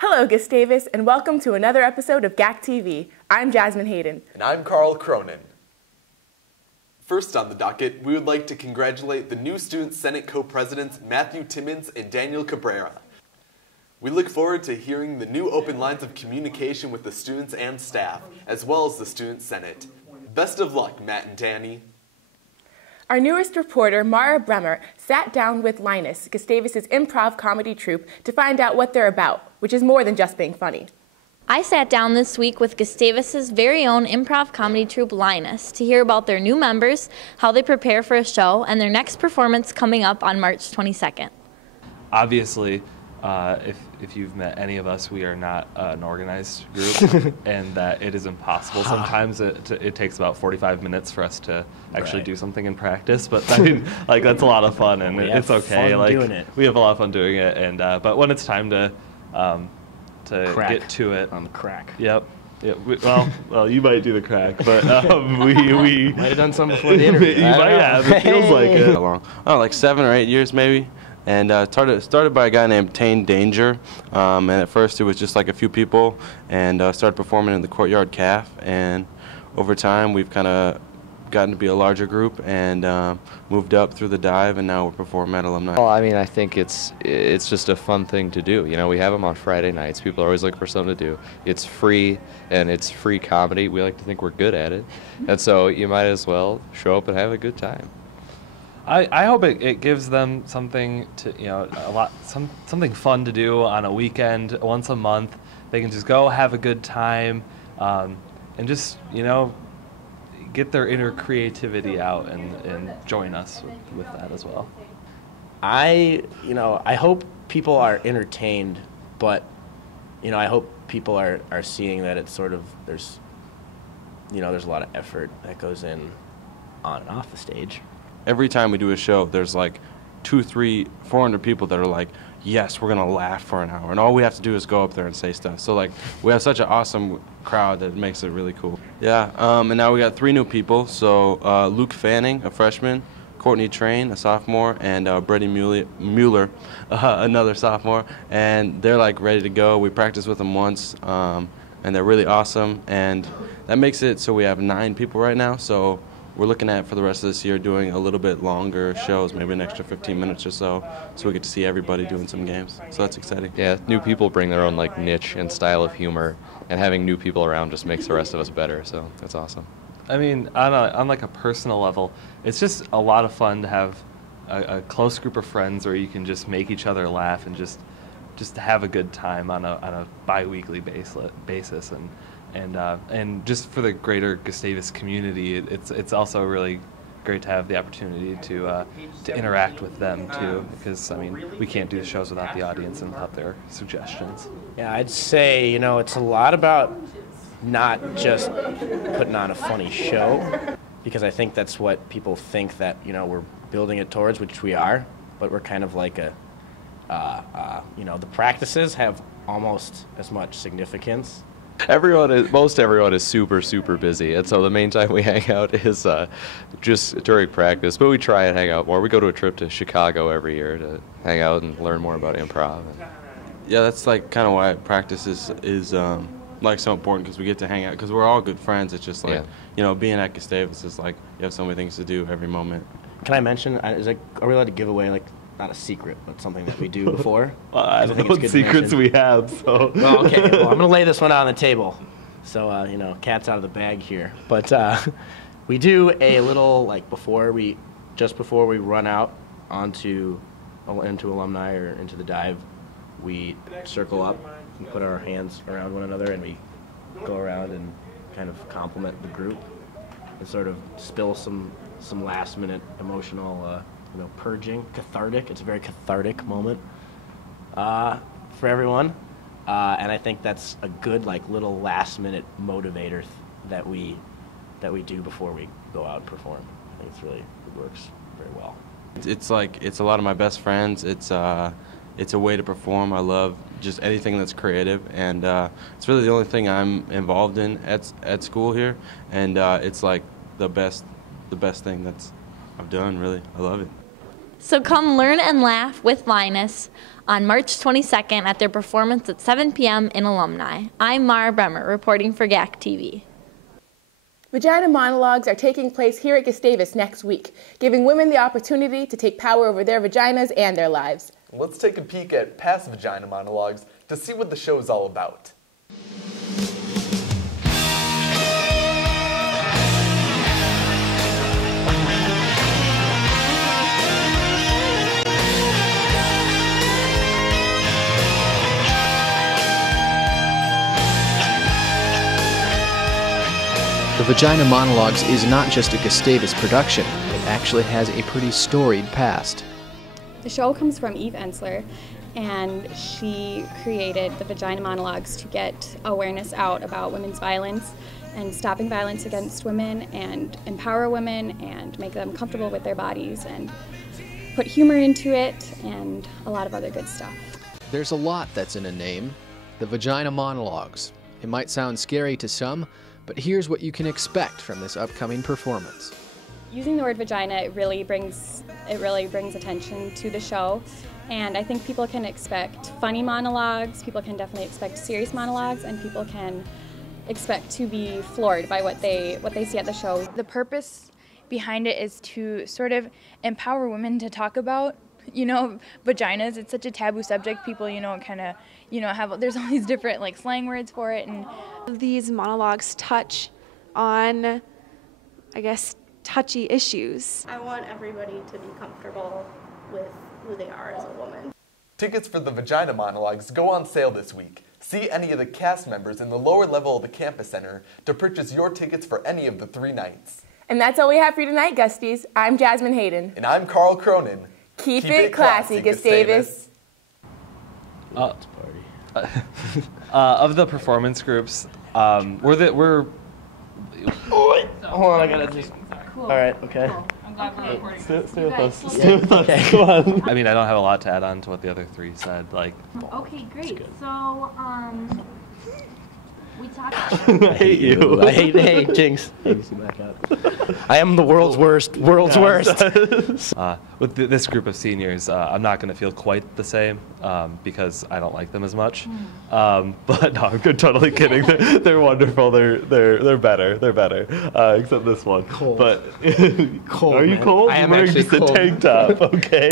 Hello, Gustavus, and welcome to another episode of GAC TV. I'm Jasmine Hayden. And I'm Carl Cronin. First on the docket, we would like to congratulate the new Student Senate co-presidents Matthew Timmons and Daniel Cabrera. We look forward to hearing the new open lines of communication with the students and staff, as well as the Student Senate. Best of luck, Matt and Danny. Our newest reporter, Mara Bremer, sat down with LineUs, Gustavus's improv comedy troupe, to find out what they're about, which is more than just being funny. I sat down this week with Gustavus's very own improv comedy troupe LineUs to hear about their new members, how they prepare for a show, and their next performance coming up on March 22nd. Obviously, if you've met any of us, we are not an organized group, and that it is impossible. Sometimes it takes about 45 minutes for us to actually do something in practice, but I mean, like, that's a lot of fun, and it's okay. Fun doing it. We have a lot of fun doing it, and but when it's time to get to it on the crack. Yep. Yeah, well, you might do the crack, but we might have done some before the interview. You might have. It feels like it. How long? Oh, like 7 or 8 years maybe. And started by a guy named Tane Danger, and at first it was just like a few people, and started performing in the Courtyard Caf, and over time we've kind of gotten to be a larger group and moved up through the dive, and now we're performing at Alumni. Well, I mean, I think it's just a fun thing to do. You know, we have them on Friday nights. People are always looking for something to do. It's free, and it's free comedy. We like to think we're good at it, and so you might as well show up and have a good time. I hope it gives them something to, something fun to do on a weekend once a month. They can just go have a good time, and just, get their inner creativity out and join us with that as well. I hope people are entertained, but, I hope people are seeing that it's sort of, there's a lot of effort that goes in on and off the stage. Every time we do a show, there's like 200, 300, 400 people that are like, yes, we're gonna laugh for an hour, and all we have to do is go up there and say stuff. So like, we have such an awesome crowd that it makes it really cool. Yeah, and now we got 3 new people. So Luke Fanning, a freshman, Courtney Train, a sophomore, and Brady Mueller, another sophomore, and they're like ready to go. We practiced with them once, and they're really awesome, and that makes it so we have 9 people right now. So we're looking at, for the rest of this year, doing a little bit longer shows, maybe an extra 15 minutes or so we get to see everybody doing some games. So that's exciting. Yeah, new people bring their own niche and style of humor, and having new people around just makes the rest of us better. So that's awesome. I mean, on a personal level, it's just a lot of fun to have a close group of friends where you can just make each other laugh and just have a good time on a bi-weekly basis. And just for the greater Gustavus community, it's also really great to have the opportunity to interact with them too, because I mean, we can't do the shows without the audience and without their suggestions. Yeah, I'd say it's a lot about not just putting on a funny show, because I think that's what people think that we're building it towards, which we are, but we're kind of like the practices have almost as much significance. Most everyone is super, super busy, and so the main time we hang out is just during practice, but we try and hang out more. We go to a trip to Chicago every year to hang out and learn more about improv. Yeah, that's like kind of why practice is so important, because we get to hang out, because we're all good friends. It's just like, being at Gustavus is like, you have so many things to do every moment. Can I mention, are we allowed to give away, not a secret, but something that we do before? I don't know what secrets we have, so. Well, okay, well, I'm going to lay this one out on the table. So, cat's out of the bag here. But we do a little, just before we run out into Alumni or into the dive, we circle up and put our hands around one another, and we go around and kind of compliment the group and sort of spill some last-minute emotional purging, cathartic. It's a very cathartic moment for everyone, and I think that's a good little last-minute motivator that we do before we go out and perform. I think it works very well. It's a lot of my best friends. It's a way to perform. I love just anything that's creative, and it's really the only thing I'm involved in at school here, and it's like the best thing I've done. Really, I love it. So come learn and laugh with Linus on March 22nd at their performance at 7 p.m. in Alumni. I'm Mara Bremer, reporting for GAC TV. Vagina Monologues are taking place here at Gustavus next week, giving women the opportunity to take power over their vaginas and their lives. Let's take a peek at past Vagina Monologues to see what the show is all about. The Vagina Monologues is not just a Gustavus production, it actually has a pretty storied past. The show comes from Eve Ensler, and she created the Vagina Monologues to get awareness out about women's violence and stopping violence against women and empower women and make them comfortable with their bodies and put humor into it and a lot of other good stuff. There's a lot that's in a name, the Vagina Monologues. It might sound scary to some, but here's what you can expect from this upcoming performance. Using the word vagina, it really brings attention to the show, and I think people can expect funny monologues, people can definitely expect serious monologues, and people can expect to be floored by what they see at the show. The purpose behind it is to sort of empower women to talk about, vaginas. It's such a taboo subject. People, there's all these different slang words for it, and these monologues touch on, I guess, touchy issues. I want everybody to be comfortable with who they are as a woman. Tickets for the Vagina Monologues go on sale this week. See any of the cast members in the lower level of the campus center to purchase your tickets for any of the 3 nights. And that's all we have for you tonight, Gusties. I'm Jasmine Hayden. And I'm Carl Cronin. Keep it classy, Gustavus. Of the performance groups, we're. Hold on, I gotta just. cool. All right, okay. Cool. I'm glad we're recording. Stay with us. guys- Stay with us. Come on. I mean, I don't have a lot to add on to what the other 3 said. Okay, great. So, we talked. I hate you. I hate Jinx. I am the world's worst. World's worst. With this group of seniors, I'm not going to feel quite the same because I don't like them as much. But no, I'm totally kidding. They're wonderful. They're better. They're better. Except this one. Cold. But Cold. Are you man. cold? I am You're wearing actually just cold. a tank top. Okay.